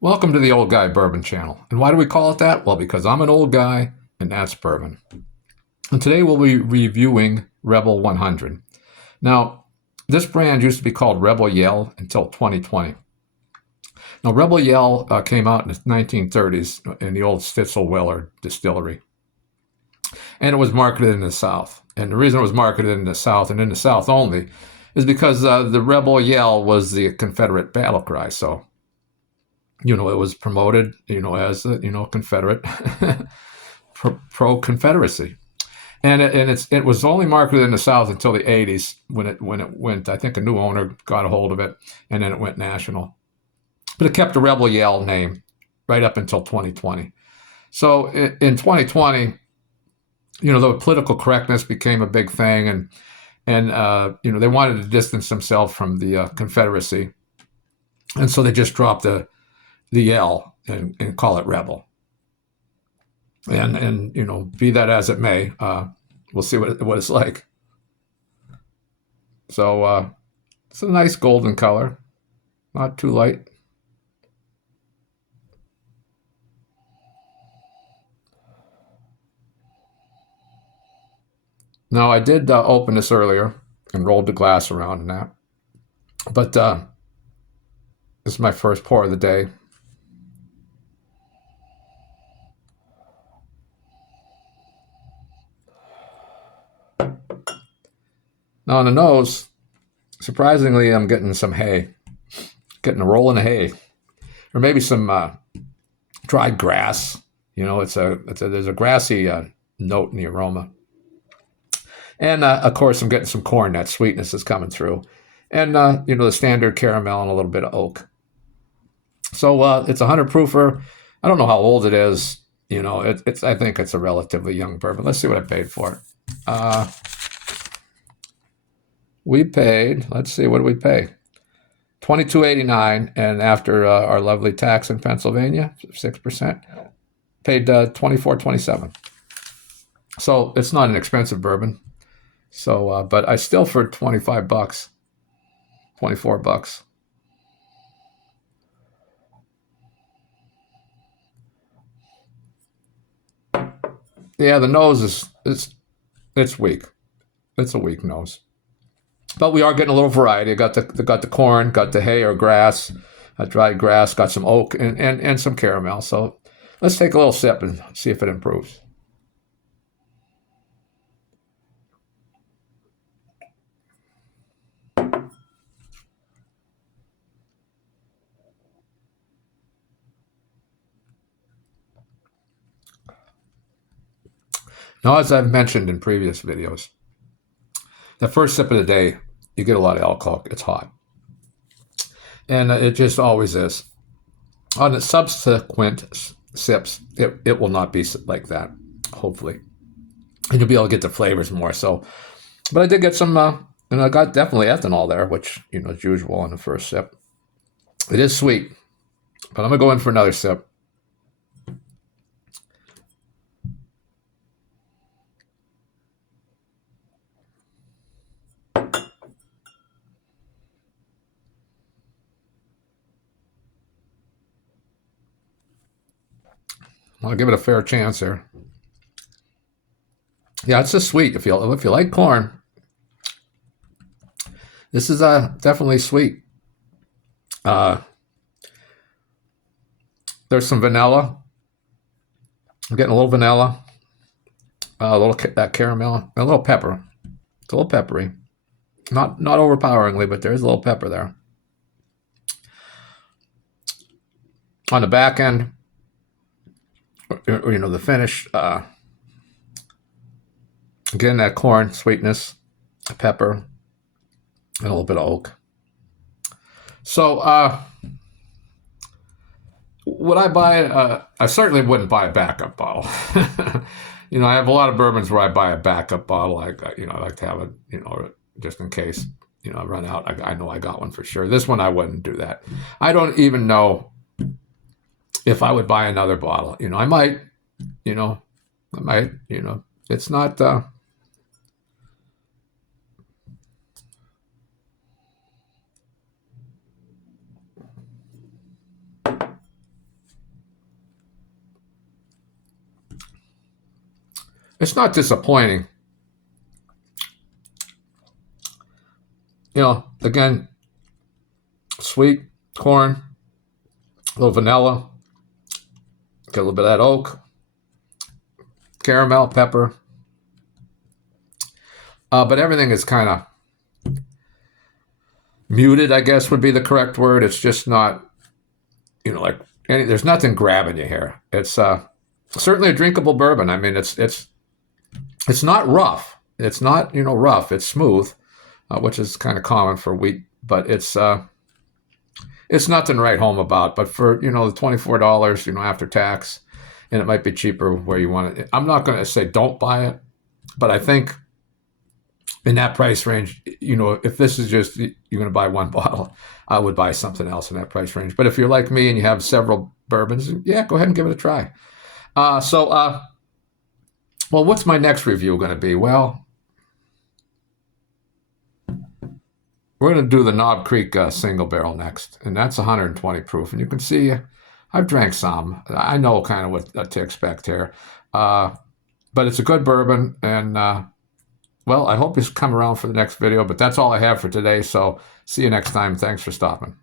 Welcome to the Old Guy Bourbon Channel. And why do we call it that? Well, because I'm an old guy, and that's bourbon. And today we'll be reviewing Rebel 100. Now, this brand used to be called Rebel Yell until 2020. Now, Rebel Yell came out in the 1930s in the old Stitzel-Weller distillery. And it was marketed in the South. And the reason it was marketed in the South and in the South only is because the Rebel Yell was the Confederate battle cry. So it was promoted, as Confederate, pro Confederacy, and it was only marketed in the South until the '80s when it went. I think a new owner got a hold of it, and then it went national. But it kept the Rebel Yell name right up until 2020. So in 2020, the political correctness became a big thing, and they wanted to distance themselves from the Confederacy, and so they just dropped the L and call it Rebel. And be that as it may, we'll see what it's like. So it's a nice golden color, not too light. Now I did open this earlier and rolled the glass around and that, but this is my first pour of the day. Now on the nose, surprisingly, I'm getting some hay, getting a roll in the hay, or maybe some dried grass. There's a grassy note in the aroma, and of course I'm getting some corn. That sweetness is coming through, and the standard caramel and a little bit of oak. So it's a 100 proofer. I don't know how old it is. It's I think it's a relatively young bourbon. Let's see what I paid for it. We paid. Let's see, what did we pay? $22.89, and after our lovely tax in Pennsylvania, 6%, paid $24.27. So it's not an expensive bourbon. So, but I still for $25, $24. Yeah, the nose it's weak. It's a weak nose. But we are getting a little variety. Got the corn, got the hay or grass, dried grass, got some oak and some caramel. So let's take a little sip and see if it improves. Now, as I've mentioned in previous videos, the first sip of the day, you get a lot of alcohol. It's hot. And it just always is. On the subsequent sips, it will not be like that, hopefully. And you'll be able to get the flavors more. So, but I did get some, and I got definitely ethanol there, which, is usual on the first sip. It is sweet, but I'm going to go in for another sip. I'll give it a fair chance here. Yeah, it's just sweet. If you like corn, this is definitely sweet. There's some vanilla. I'm getting a little vanilla, a little that caramel, and a little pepper. It's a little peppery, not overpoweringly, but there is a little pepper there. On the back end, the finish. Again, that corn sweetness, pepper, and a little bit of oak. So, would I buy? I certainly wouldn't buy a backup bottle. I have a lot of bourbons where I buy a backup bottle. I like to have it, just in case, I run out. I know I got one for sure. This one, I wouldn't do that. I don't even know if I would buy another bottle. I might, it's not. it's not disappointing. You know, again, sweet corn, a little vanilla, get a little bit of that oak, caramel, pepper. But everything is kind of muted, I guess would be the correct word. It's just not, you know, like there's nothing grabbing you here. It's certainly a drinkable bourbon. I mean, it's not rough. It's not, you know, rough. It's smooth, which is kind of common for wheat, but it's nothing to write home about. But for, you know, the $24, you know, after tax, and it might be cheaper where you want it. I'm not going to say don't buy it, but I think in that price range, you know, if this is just you're going to buy one bottle, I would buy something else in that price range. But if you're like me and you have several bourbons, yeah, go ahead and give it a try. Well, what's my next review going to be? Well, we're going to do the Knob Creek single barrel next, and that's 120 proof. And you can see I've drank some. I know kind of what to expect here. But it's a good bourbon, and well, I hope you come around for the next video, but that's all I have for today. So see you next time. Thanks for stopping.